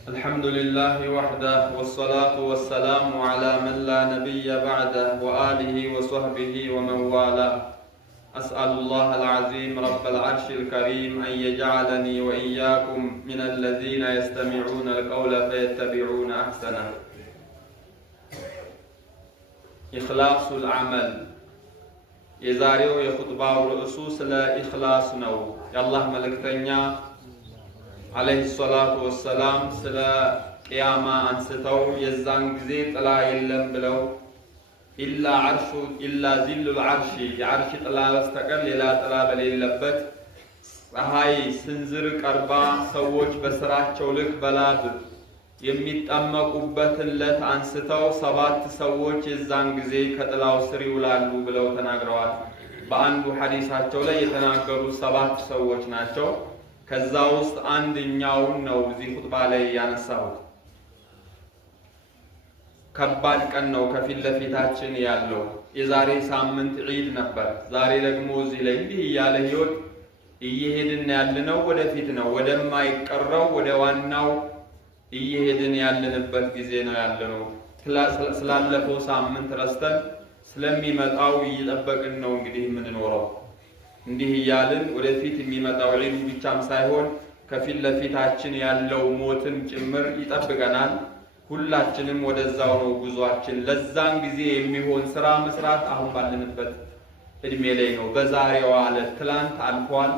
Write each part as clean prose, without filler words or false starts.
الحمد لله وحده والصلاة والسلام على من لا نبي بعده وآله وصحبه ومن والاه. أسأل الله العظيم رب العرش الكريم أن يجعلني وإياكم من الذين يستمعون القول فيتبعون أحسنه. إخلاص العمل የዛሬው የኹጥባው ርዕሱ ስለ ኢኽላስ ነው። የአላህ መልእክተኛ አለይሂ ሰላቱ ወሰላም ስለ ቂያማ አንስተው የዛን ጊዜ ጥላ የለም ብለው ኢላ ዚሉል ዓርሺ የዓርሽ ጥላ በስተቀር ሌላ ጥላ በሌለበት ፀሐይ ስንዝር ቀርባ ሰዎች በስራቸው ልክ በላብ የሚጠመቁበትን ለት አንስተው 7 ሰዎች የዛን ጊዜ ከጥላው ስር ይውላሉ ብለው ተናግረዋል። በአንዱ ሐዲሳቸው ላይ የተናገሩ 7 ሰዎች ናቸው። ከዛ ውስጥ አንደኛውን ነው እዚህ ኹጥባ ላይ ያነሳሁት። ከባድ ቀን ነው ከፊት ለፊታችን ያለው። የዛሬ ሳምንት ዒድ ነበር። ዛሬ ደግሞ እዚህ ላይ እንዲህ እያለ ህይወት እየሄድን ያለነው ወደፊት ነው፣ ወደማይቀረው ወደ ዋናው እየሄድን ያለንበት ጊዜ ነው ያለነው። ስላለፈው ሳምንት ረስተን ስለሚመጣው እየጠበቅን ነው እንግዲህ የምንኖረው። እንዲህ እያልን ወደፊት የሚመጣው ዒዱ ብቻም ሳይሆን ከፊት ለፊታችን ያለው ሞትን ጭምር ይጠብቀናል። ሁላችንም ወደዛው ነው ጉዟችን። ለዛን ጊዜ የሚሆን ስራ መስራት አሁን ባለንበት እድሜ ላይ ነው። በዛሬዋ ዕለት ትላንት አልፏል፣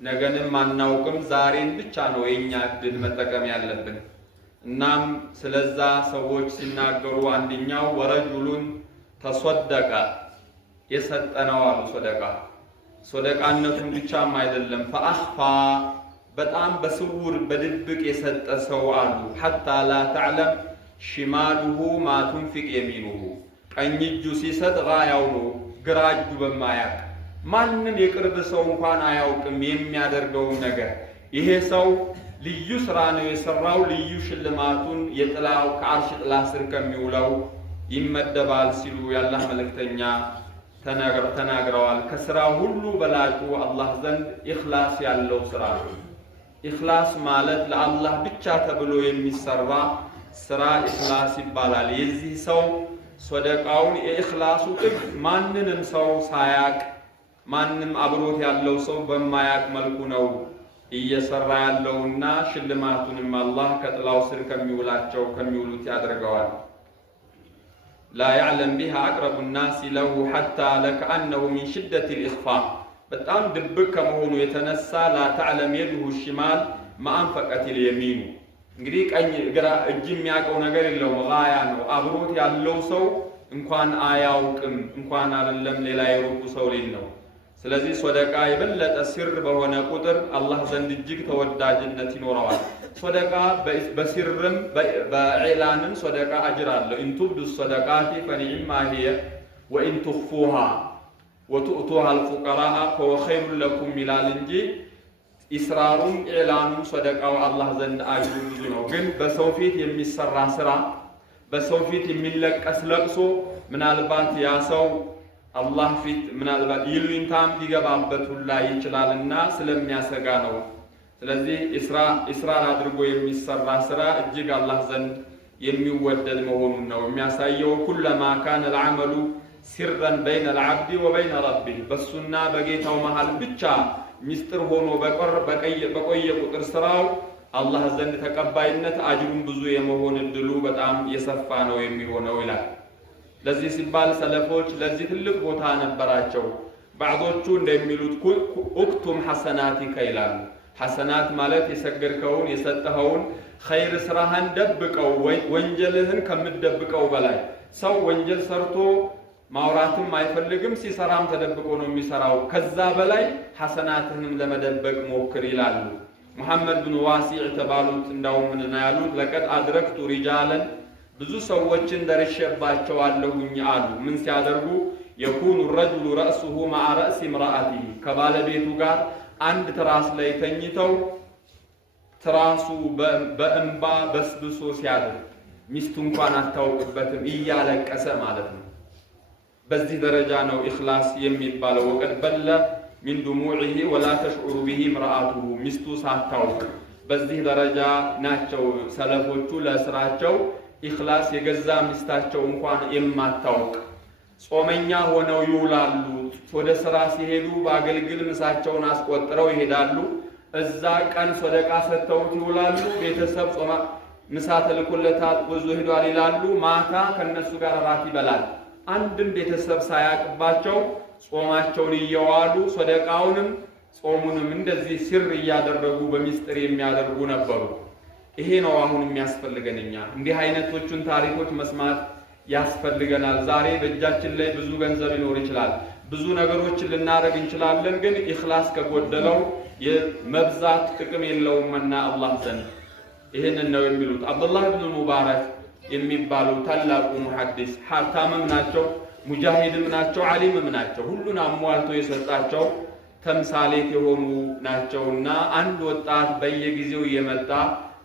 ነገንም አናውቅም። ዛሬን ብቻ ነው የኛ እድል መጠቀም ያለብን። እናም ስለዛ ሰዎች ሲናገሩ አንደኛው ወረጁሉን ተሰደቀ የሰጠነው አሉ። ሶደቃነቱን ብቻም አይደለም ፈአኽፋ በጣም በስውር በድብቅ የሰጠ ሰው አሉ። ሐታ ላ ተዕለም ሽማሉሁ ማ ቱንፊቅ የሚኑሁ ቀኝ እጁ ሲሰጥ ጋያው ነው ግራ እጁ በማያቅ ማንም የቅርብ ሰው እንኳን አያውቅም የሚያደርገውን ነገር። ይሄ ሰው ልዩ ስራ ነው የሰራው፣ ልዩ ሽልማቱን የጥላው ከዓርሽ ጥላ ስር ከሚውለው ይመደባል ሲሉ የአላህ መልእክተኛ ተናግረዋል። ከስራ ሁሉ በላጩ አላህ ዘንድ ኢኽላስ ያለው ስራ ነው። ኢኽላስ ማለት ለአላህ ብቻ ተብሎ የሚሰራ ስራ ኢኽላስ ይባላል። የዚህ ሰው ሶደቃውን የኢኽላሱ ጥግ ማንንም ሰው ሳያቅ ማንም አብሮት ያለው ሰው በማያቅ መልኩ ነው እየሰራ ያለውና ሽልማቱንም አላህ ከጥላው ስር ከሚውሉት ያደርገዋል። ላ ያዕለም ቢሃ አቅረቡ ናሲ ለሁ ሐታ ለከአነሁ ሚን ሽደት ልኢኽፋ በጣም ድብቅ ከመሆኑ የተነሳ ላ ተዕለም የድሁ ሽማል ማአንፈቀት ልየሚኑ እንግዲህ ቀኝ ግራ እጅ የሚያውቀው ነገር የለውም፣ ጋያ ነው። አብሮት ያለው ሰው እንኳን አያውቅም፣ እንኳን አይደለም ሌላ የሩቁ ሰው ነው። ስለዚህ ሶደቃ የበለጠ ሲር በሆነ ቁጥር አላህ ዘንድ እጅግ ተወዳጅነት ይኖረዋል። ሶደቃ በሲርም በዒላንም ሶደቃ አጅር አለው። ኢን ቱብዱ ሶደቃቲ ፈኒዕማ ሂየ ወኢን ትኽፉሃ ወቱእቱሃ አልፉቀራአ ፈሁወ ኸይሩን ለኩም ይላል እንጂ ኢስራሩም ኢዕላኑም ሶደቃው አላህ ዘንድ አጅሩ ብዙ ነው። ግን በሰው ፊት የሚሰራ ስራ፣ በሰው ፊት የሚለቀስ ለቅሶ ምናልባት ያ ሰው አላህ ፊት ምናልባት ይሉኝታም ሊገባበት ሁላ ይችላልና ስለሚያሰጋ ነው። ስለዚህ ኢስራር አድርጎ የሚሰራ ስራ እጅግ አላህ ዘንድ የሚወደድ መሆኑን ነው የሚያሳየው። ኩለማ ካነ العمل ሲረን በይነ العبد وبين ربه በሱና በጌታው መሃል ብቻ ሚስጥር ሆኖ በቆየ ቁጥር ስራው አላህ ዘንድ ተቀባይነት አጅሩን ብዙ የመሆን እድሉ በጣም የሰፋ ነው የሚሆነው ይላል። ለዚህ ሲባል ሰለፎች ለዚህ ትልቅ ቦታ ነበራቸው። ባዕዶቹ እንደሚሉት ኡክቱም ሐሰናቲከ ይላሉ። ሐሰናት ማለት የሰገድከውን የሰጠኸውን ኸይር ስራህን ደብቀው፣ ወንጀልህን ከምትደብቀው በላይ ሰው ወንጀል ሰርቶ ማውራትም አይፈልግም፣ ሲሰራም ተደብቆ ነው የሚሰራው። ከዛ በላይ ሐሰናትህንም ለመደበቅ ሞክር ይላሉ። ሙሐመድ ብን ዋሲዕ የተባሉት እንዳውም ምን ያሉት ለቀድ አድረክቱ ሪጃለን ብዙ ሰዎችን ደርሼባቸዋለሁኝ አሉ። ምን ሲያደርጉ የኩኑ ረጁሉ ረእሱሁ ማዓ ረእሲ ምርአቲሂ ከባለቤቱ ጋር አንድ ትራስ ላይ ተኝተው ትራሱ በእንባ በስብሶ ሲያድር ሚስቱ እንኳን አታውቅበትም፣ እያለቀሰ ማለት ነው። በዚህ ደረጃ ነው ኢኽላስ የሚባለው። ወቀድ በለ ሚን ድሙዒሂ ወላ ተሽዑሩ ቢሂ ምርአቱሁ ሚስቱ ሳታውቅ በዚህ ደረጃ ናቸው ሰለፎቹ። ለስራቸው ኢኽላስ የገዛ ሚስታቸው እንኳን የማታውቅ ጾመኛ ሆነው ይውላሉ። ወደ ስራ ሲሄዱ በአገልግል ምሳቸውን አስቆጥረው ይሄዳሉ። እዛ ቀን ሰደቃ ሰጥተውት ይውላሉ። ቤተሰብ ጾማ ምሳ ተልኮለታል ወዞ ሄዷል ይላሉ። ማታ ከነሱ ጋር ራት ይበላል። አንድም ቤተሰብ ሳያቅባቸው ጾማቸውን እየዋሉ ሰደቃውንም ጾሙንም እንደዚህ ሲር እያደረጉ በሚስጥር የሚያደርጉ ነበሩ። ይሄ ነው አሁን የሚያስፈልገን። እኛ እንዲህ አይነቶቹን ታሪኮች መስማት ያስፈልገናል። ዛሬ በእጃችን ላይ ብዙ ገንዘብ ሊኖር ይችላል፣ ብዙ ነገሮችን ልናደርግ እንችላለን። ግን ኢኽላስ ከጎደለው የመብዛት ጥቅም የለውምና አላህ ዘንድ ይህንን ነው የሚሉት። አብዱላህ ብን ሙባረክ የሚባሉ ታላቁ ሙሐዲስ ሀብታምም ናቸው፣ ሙጃሂድም ናቸው፣ ዓሊምም ናቸው። ሁሉን አሟልቶ የሰጣቸው ተምሳሌት የሆኑ ናቸውና አንድ ወጣት በየጊዜው እየመጣ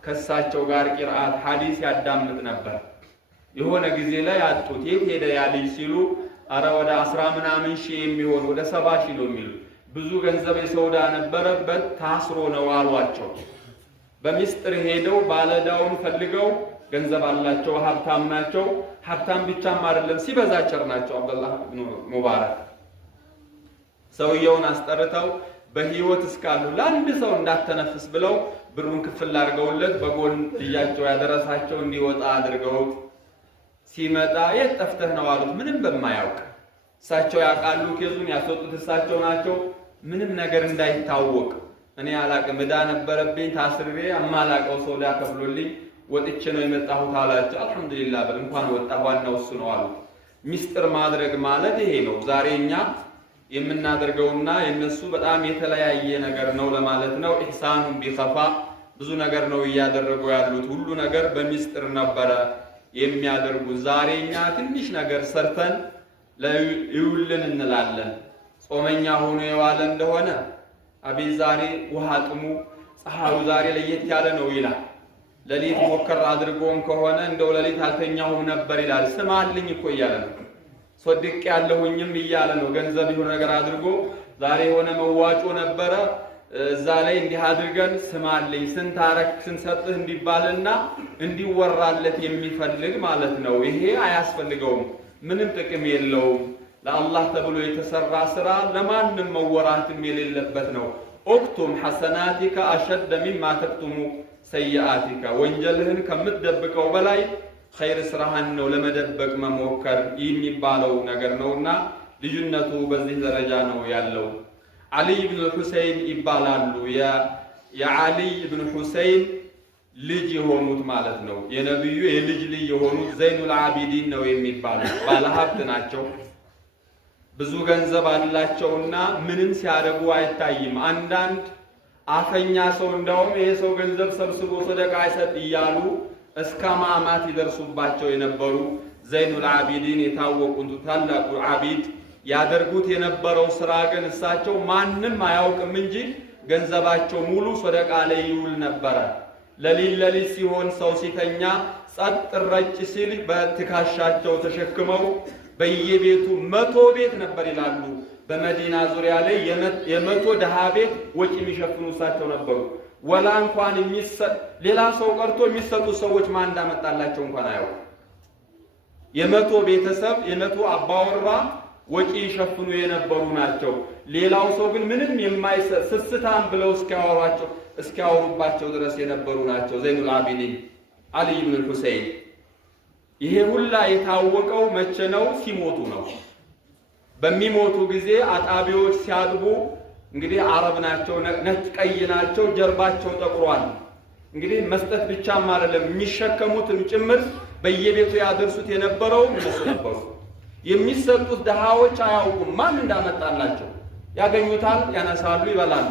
ከሳቸው ጋር ቂርአት ሐዲስ ያዳምጥ ነበር። የሆነ ጊዜ ላይ አጡት። የት ሄደ ያ ልጅ ሲሉ አረ ወደ 10 ምናምን ሺህ የሚሆን ወደ 70 ሺህ ነው የሚሉ ብዙ ገንዘብ የሰውዳ ነበረበት ታስሮ ነው አሏቸው። በሚስጥር ሄደው ባለዳውን ፈልገው ገንዘብ አላቸው፣ ሀብታም ናቸው። ሀብታም ብቻም አይደለም ሲበዛ ቸር ናቸው። አብዱላህ ብን ሙባረክ ሰውየውን አስጠርተው በህይወት እስካሉ ለአንድ ሰው እንዳተነፍስ ብለው ብሩን ክፍል አድርገውለት በጎን ልጃቸው ያደረሳቸው እንዲወጣ አድርገውት ሲመጣ የት ጠፍተህ ነው አሉት። ምንም በማያውቅ እሳቸው ያውቃሉ፣ ኬዙን ያስወጡት እሳቸው ናቸው። ምንም ነገር እንዳይታወቅ እኔ አላቅም፣ ዕዳ ነበረብኝ ታስሬ አማላቀው ሰው ሊያከፍሉልኝ ወጥቼ ነው የመጣሁት አላቸው። አልሐምዱሊላህ በል እንኳን ወጣ፣ ዋናው እሱ ነው አሉት። ሚስጥር ማድረግ ማለት ይሄ ነው። ዛሬ እኛ የምናደርገውና የነሱ በጣም የተለያየ ነገር ነው ለማለት ነው። ኢህሳኑን ቢኸፋ ብዙ ነገር ነው እያደረጉ ያሉት። ሁሉ ነገር በሚስጥር ነበረ የሚያደርጉ። ዛሬ እኛ ትንሽ ነገር ሰርተን ለይውልን እንላለን። ጾመኛ ሆኖ የዋለ እንደሆነ አቤት ዛሬ ውሃ ጥሙ፣ ፀሐዩ ዛሬ ለየት ያለ ነው ይላል። ለሊት ሞከር አድርጎም ከሆነ እንደው ለሊት አልተኛሁም ነበር ይላል። ስማልኝ እኮ እያለ ነው፣ ሶድቅ ያለሁኝም እያለ ነው። ገንዘብ ይሁን ነገር አድርጎ ዛሬ የሆነ መዋጮ ነበረ እዛ ላይ እንዲህ አድርገን ስማልኝ ስንት አረክ ስንሰጥህ እንዲባልና እንዲወራለት የሚፈልግ ማለት ነው። ይሄ አያስፈልገውም፣ ምንም ጥቅም የለውም። ለአላህ ተብሎ የተሰራ ስራ ለማንም መወራትም የሌለበት ነው። ኦክቱም ሐሰናቲከ አሸደ ሚማ ተክቱሙ ሰይአቲከ፣ ወንጀልህን ከምትደብቀው በላይ ኸይር ስራህን ነው ለመደበቅ መሞከር የሚባለው ነገር ነውና ልዩነቱ በዚህ ደረጃ ነው ያለው። አልይ ብን ሁሰይን ይባላሉ። የአልይ ብን ሁሰይን ልጅ የሆኑት ማለት ነው። የነብዩ የልጅ ልጅ የሆኑት ዘይኑል አቢዲን ነው የሚባሉት። ባለሀብት ናቸው። ብዙ ገንዘብ አላቸውና ምንም ሲያደርጉ አይታይም። አንዳንድ አፈኛ ሰው እንዳውም ይሄ ሰው ገንዘብ ሰብስቦ ሰደቃ አይሰጥ እያሉ እስከ ማማት ይደርሱባቸው የነበሩ ዘይኑል አቢዲን የታወቁት ታላቁ አቢድ ያደርጉት የነበረው ስራ ግን እሳቸው ማንም አያውቅም እንጂ ገንዘባቸው ሙሉ ሰደቃ ላይ ይውል ነበረ። ለሊት ሲሆን ሰው ሲተኛ ጸጥ ረጭ ሲል በትካሻቸው ተሸክመው በየቤቱ 100 ቤት ነበር ይላሉ። በመዲና ዙሪያ ላይ 100 ደሃ ቤት ወጪ የሚሸፍኑ እሳቸው ነበሩ። ወላ እንኳን ሌላ ሰው ቀርቶ የሚሰጡ ሰዎች ማን እንዳመጣላቸው እንኳን አያውቁ። 100 ቤተሰብ 100 አባወራ ወጪ ይሸፍኑ የነበሩ ናቸው። ሌላው ሰው ግን ምንም የማይሰጥ ስስታም ብለው እስኪያወሩባቸው ድረስ የነበሩ ናቸው። ዘይኑል አቢዲን አልይ ብን ሁሰይን። ይሄ ሁላ የታወቀው መቼ ነው? ሲሞቱ ነው። በሚሞቱ ጊዜ አጣቢዎች ሲያጥቡ እንግዲህ አረብ ናቸው፣ ነጭ ቀይ ናቸው፣ ጀርባቸው ጠቁሯል። እንግዲህ መስጠት ብቻም አይደለም የሚሸከሙትም ጭምር በየቤቱ ያደርሱት የነበረው እነሱ ነበሩ። የሚሰጡት ደሃዎች አያውቁም ማን እንዳመጣላቸው። ያገኙታል፣ ያነሳሉ፣ ይበላሉ።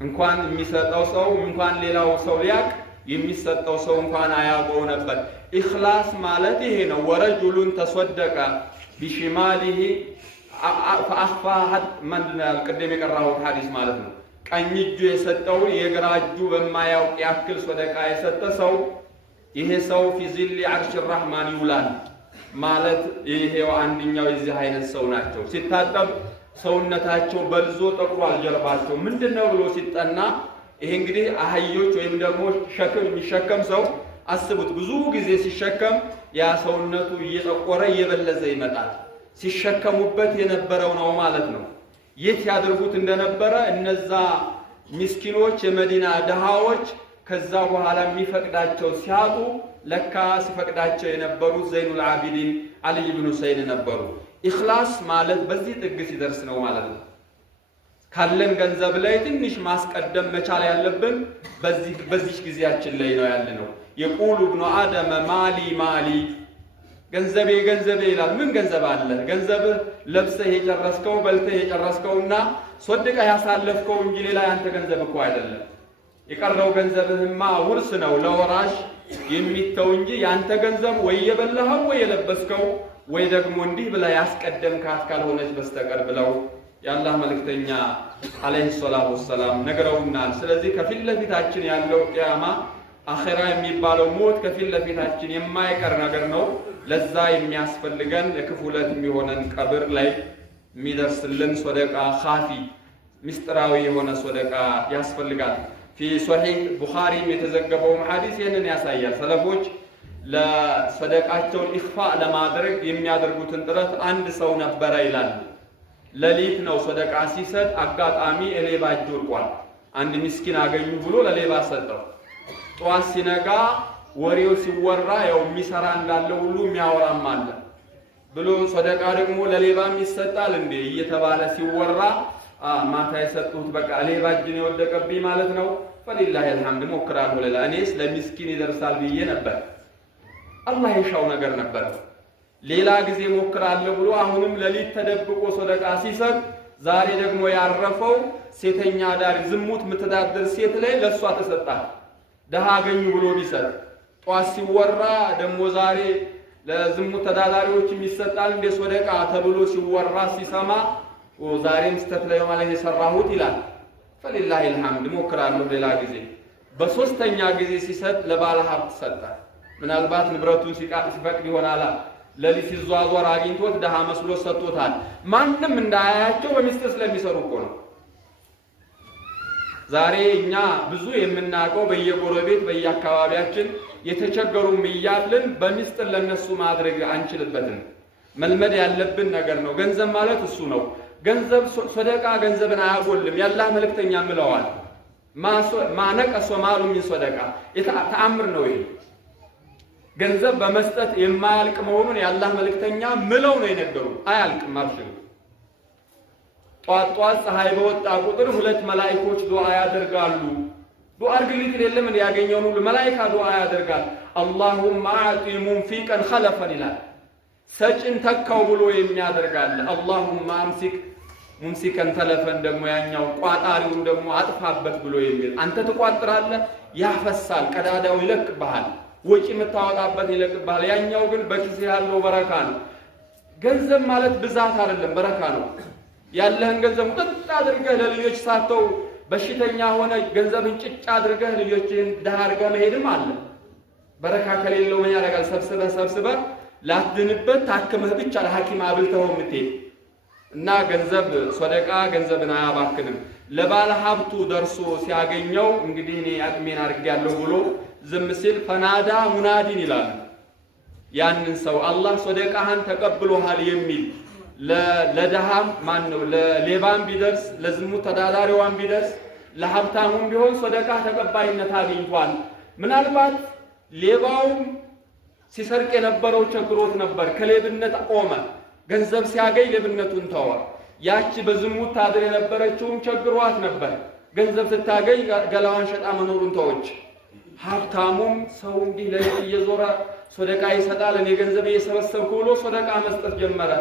እንኳን የሚሰጠው ሰው እንኳን ሌላው ሰው ሊያቅ የሚሰጠው ሰው እንኳን አያውቀው ነበር። ኢኽላስ ማለት ይሄ ነው። ወረጁሉን ተሰደቀ ቢሽማሊሂ ፈአኽፋ ቅድም የቀራሁት ሐዲስ ማለት ነው። ቀኝ እጁ የሰጠውን የግራ እጁ በማያውቅ ያክል ሰደቃ የሰጠ ሰው ይሄ ሰው ፊ ዚሊ ዐርሽ ረሕማን ይውላል ማለት ይሄው አንድኛው የዚህ አይነት ሰው ናቸው። ሲታጠብ ሰውነታቸው በልዞ ጠቁሯል ጀርባቸው። ምንድነው ብሎ ሲጠና ይሄ እንግዲህ አህዮች ወይም ደግሞ ሸክም የሚሸከም ሰው አስቡት፣ ብዙ ጊዜ ሲሸከም ያ ሰውነቱ እየጠቆረ እየበለዘ ይመጣል። ሲሸከሙበት የነበረው ነው ማለት ነው። የት ያደርጉት እንደነበረ እነዛ ምስኪኖች የመዲና ድሃዎች ከዛ በኋላ የሚፈቅዳቸው ሲያጡ ለካ ሲፈቅዳቸው የነበሩት ዘይኑል አቢዲን አሊ ኢብኑ ሁሰይን ነበሩ። ኢኽላስ ማለት በዚህ ጥግ ሲደርስ ነው ማለት ነው። ካለን ገንዘብ ላይ ትንሽ ማስቀደም መቻል ያለብን በዚህ ጊዜያችን ላይ ነው ያለነው። የቁሉ ኢብኑ አደም ማሊ ማሊ፣ ገንዘቤ ገንዘቤ ይላል። ምን ገንዘብ አለ? ገንዘብህ ለብሰህ የጨረስከው በልተህ የጨረስከውና ሶድቀህ ያሳለፍከው እንጂ ሌላ ያንተ ገንዘብ እኮ አይደለም። የቀረው ገንዘብህማ ውርስ ነው ለወራሽ የሚተው እንጂ ያንተ ገንዘብ ወይ የበላኸው ወይ የለበስከው ወይ ደግሞ እንዲህ ብላ ያስቀደምካት ካልሆነች በስተቀር ብለው የአላህ መልእክተኛ አለይሂ ሰላቱ ወሰላም ነግረውናል። ስለዚህ ከፊት ለፊታችን ያለው ቂያማ አኺራ የሚባለው ሞት ከፊት ለፊታችን የማይቀር ነገር ነው። ለዛ የሚያስፈልገን የክፉለት የሚሆነን ቀብር ላይ የሚደርስልን ሶደቃ ኻፊ ምስጢራዊ የሆነ ሶደቃ ያስፈልጋል። ፊ ሶሒህ ቡኻሪም የተዘገበው ሐዲስ ይህንን ያሳያል። ሰለፎች ለሰደቃቸውን ኢኽፋ ለማድረግ የሚያደርጉትን ጥረት አንድ ሰው ነበረ ይላል። ሌሊት ነው ሰደቃ ሲሰጥ አጋጣሚ ሌባ እጅ ወድቋል። አንድ ምስኪን አገኙ ብሎ ለሌባ ሰጠው። ጠዋት ሲነጋ ወሬው ሲወራ ያው የሚሰራ እንዳለ ሁሉ የሚያወራም አለ ብሎ ሰደቃ ደግሞ ለሌባም ይሰጣል እንዴ እየተባለ ሲወራ ማታ የሰጡት በቃ ሌባ እጅ ነው የወደቀብኝ ማለት ነው። ፈሊላሂ አልሐምድ ሞክራለሁ ሌላ እኔስ ለሚስኪን ይደርሳል ብዬ ነበር። አላህ የሻው ነገር ነበር። ሌላ ጊዜ ሞክራለሁ ብሎ አሁንም ሌሊት ተደብቆ ሰደቃ ሲሰጥ ዛሬ ደግሞ ያረፈው ሴተኛ ዳሪ ዝሙት የምትዳደር ሴት ላይ ለሷ ተሰጣት። ደሃ አገኙ ብሎ ቢሰጥ ጧት ሲወራ ደግሞ ዛሬ ለዝሙት ተዳዳሪዎች የሚሰጣል እንደ ሰደቃ ተብሎ ሲወራ ሲሰማ ዛሬም ስተት ላይ ማለት የሰራሁት ይላል። ፈሊላሂ አልሐምድ ሞክራለሁ ሌላ ጊዜ። በሶስተኛ ጊዜ ሲሰጥ ለባለ ሀብት ሰጠ። ምናልባት ንብረቱን ሲፈቅድ ይሆናል። ሌሊት ሲዟዟር አግኝቶት ደሃ መስሎ ሰጥቶታል። ማንም እንዳያያቸው በሚስጥር ስለሚሰሩ እኮ ነው። ዛሬ እኛ ብዙ የምናውቀው በየጎረቤት በየአካባቢያችን የተቸገሩም እያልን በሚስጥር ለነሱ ማድረግ አንችልበትም። መልመድ ያለብን ነገር ነው። ገንዘብ ማለት እሱ ነው። ገንዘብ ሰደቃ ገንዘብን አያጎልም። የአላህ መልእክተኛ ምለዋል። ማነቀሶ ማሉ ሚን ሰደቃ ተአምር ነው ይሄ። ገንዘብ በመስጠት የማያልቅ መሆኑን የአላህ መልእክተኛ ምለው ነው የነገሩ። አያልቅም አብሽሩ። ጧት ጧት ፀሐይ በወጣ ቁጥር ሁለት መላእክቶች ዱዓ ያደርጋሉ። ዱዓ አድርግልኝ የለም እንደ ያገኘውን ሁሉ መላእክታ ዱዓ ያደርጋል። አላሁመ አዕጢ ሙንፊቀን ኸለፈን ይላል። ሰጭን ተካው ብሎ የሚያደርጋል። አላሁመ አምሲክ ሙምሲከን ተለፈን ደግሞ ያኛው ቋጣሪውን ደግሞ አጥፋበት ብሎ የሚል አንተ ትቋጥራለህ፣ ያፈሳል፣ ቀዳዳው ይለቅብሃል፣ ወጪ የምታወጣበት ይለቅብሃል። ያኛው ግን በኪስ ያለው በረካ ነው። ገንዘብ ማለት ብዛት አይደለም፣ በረካ ነው። ያለህን ገንዘብ ጥጥ አድርገህ ለልጆች ሳተው በሽተኛ ሆነ ገንዘብን ጭጭ አድርገህ ልጆችን ደሃ አድርገህ መሄድም አለ። በረካ ከሌለው ምን ያደርጋል? ሰብስበህ ላትድንበት ታክመህ ብቻ ለሐኪም አብልተው የምትሄድ እና ገንዘብ ሰደቃ ገንዘብን አያባክንም። ለባለ ሀብቱ ደርሶ ሲያገኘው እንግዲህ እኔ አቅሜን አድርጌያለሁ ብሎ ዝም ሲል ፈናዳ ሙናዲን ይላል። ያንን ሰው አላህ ሰደቃህን ተቀብሎሃል የሚል ለደሃም ማን ነው ለሌባም ቢደርስ ለዝሙት ተዳዳሪዋም ቢደርስ ለሀብታሙም ቢሆን ሰደቃ ተቀባይነት አግኝቷል። ምናልባት ሌባውም ሲሰርቅ የነበረው ቸግሮት ነበር፣ ከሌብነት ቆመ። ገንዘብ ሲያገኝ ሌብነቱን ተወ። ያቺ በዝሙት ታድር የነበረችውም ቸግሯት ነበር፣ ገንዘብ ስታገኝ ገላዋን ሸጣ መኖሩን ተወች። ሀብታሙም ሰው እንዲህ ለሊት እየዞረ ሰደቃ ይሰጣል፣ እኔ ገንዘብ እየሰበሰብኩ ብሎ ሰደቃ መስጠት ጀመረ።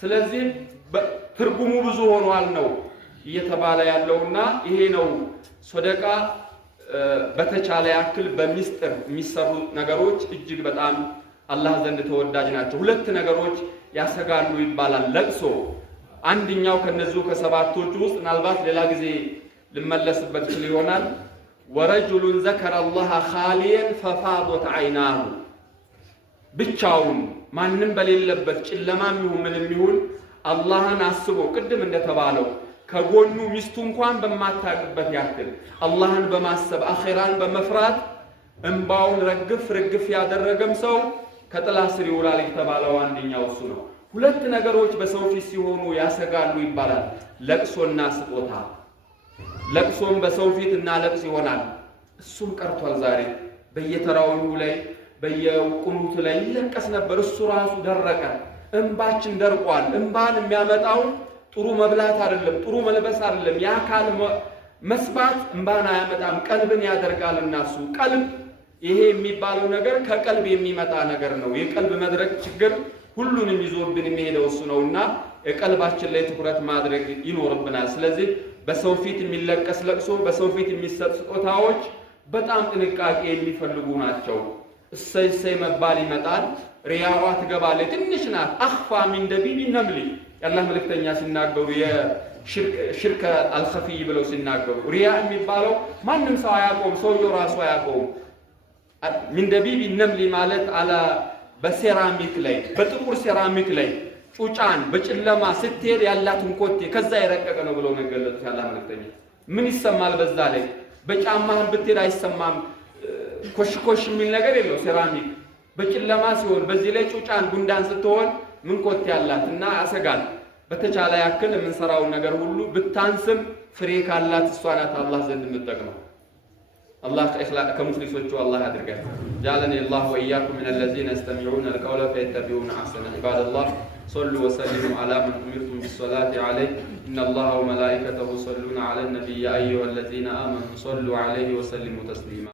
ስለዚህ ትርጉሙ ብዙ ሆኗል ነው እየተባለ ያለውና ይሄ ነው ሰደቃ በተቻለ ያክል በሚስጥር የሚሰሩ ነገሮች እጅግ በጣም አላህ ዘንድ ተወዳጅ ናቸው። ሁለት ነገሮች ያሰጋሉ ይባላል። ለቅሶ አንደኛው ከነዚሁ ከሰባቶቹ ውስጥ ምናልባት ሌላ ጊዜ ልመለስበት ይሆናል። ወረጁሉን ዘከረ አላህ ኻሊየን ፈፋዶት ዐይናሁ፣ ብቻውን ማንም በሌለበት ጨለማም ይሁን ምንም ይሁን አላህን አስቦ ቅድም እንደተባለው ከጎኑ ሚስቱ እንኳን በማታቅበት ያክል አላህን በማሰብ አኺራን በመፍራት እንባውን ረግፍ ያደረገም ሰው ከጥላ ስር ይውላል የተባለው አንደኛው እሱ ነው። ሁለት ነገሮች በሰው ፊት ሲሆኑ ያሰጋሉ ይባላል። ለቅሶና ስጦታ። ለቅሶም በሰው ፊት እናለቅስ ይሆናል። እሱም ቀርቷል። ዛሬ በየተራዊሁ ላይ በየቁኑት ላይ ይለቀስ ነበር። እሱ ራሱ ደረቀ። እንባችን ደርቋል። እንባን የሚያመጣው ጥሩ መብላት አይደለም፣ ጥሩ መልበስ አይደለም። የአካል መስባት እንባን አያመጣም፣ ቀልብን ያደርጋልና እሱ ቀልብ ይሄ የሚባለው ነገር ከቀልብ የሚመጣ ነገር ነው። የቀልብ መድረቅ ችግር ሁሉንም ይዞብን የሚሄደው እሱ ነውና የቀልባችን ላይ ትኩረት ማድረግ ይኖርብናል። ስለዚህ በሰው ፊት የሚለቀስ ለቅሶ፣ በሰው ፊት የሚሰጥ ስጦታዎች በጣም ጥንቃቄ የሚፈልጉ ናቸው። እሰይ መባል ይመጣል። ሪያዋ ትገባለች። ትንሽ ናት። አኽፋ ሚን ደቢቢ ነምሊ የአላህ መልእክተኛ ሲናገሩ የሽርክ አልኸፊይ ብለው ሲናገሩ ሪያ የሚባለው ማንም ሰው አያውቀውም፣ ሰውየው ራሱ አያውቀውም። ሚን ደቢቢ ነምሊ ማለት አላ በሴራሚክ ላይ በጥቁር ሴራሚክ ላይ ጩጫን በጨለማ ስትሄድ ያላትን ኮቴ ከዛ የረቀቀ ነው ብለው ነገለጹት ያላህ መልእክተኛ። ምን ይሰማል በዛ ላይ? በጫማህን ብትሄድ አይሰማም። ኮሽኮሽ የሚል ነገር የለው ሴራሚክ በጨለማ ሲሆን፣ በዚህ ላይ ጩጫን ጉንዳን ስትሆን ምን ኮቴ ያላት እና ያሰጋል። በተቻለ ያክል የምንሰራው ነገር ሁሉ ብታንስም ፍሬ ካላት እሷ ናት አላህ ዘንድ የምትጠቅመው። الله كمخلصوቹ الله ያድርገን። جعلني الله وإياكم من الذين يستمعون القول فيتبعون أحسنه. عباد الله صلوا وسلموا على من أمرتم بالصلاة عليه إن الله وملائكته يصلون على النبي يا أيها الذين آمنوا صلوا عليه وسلموا تسليما.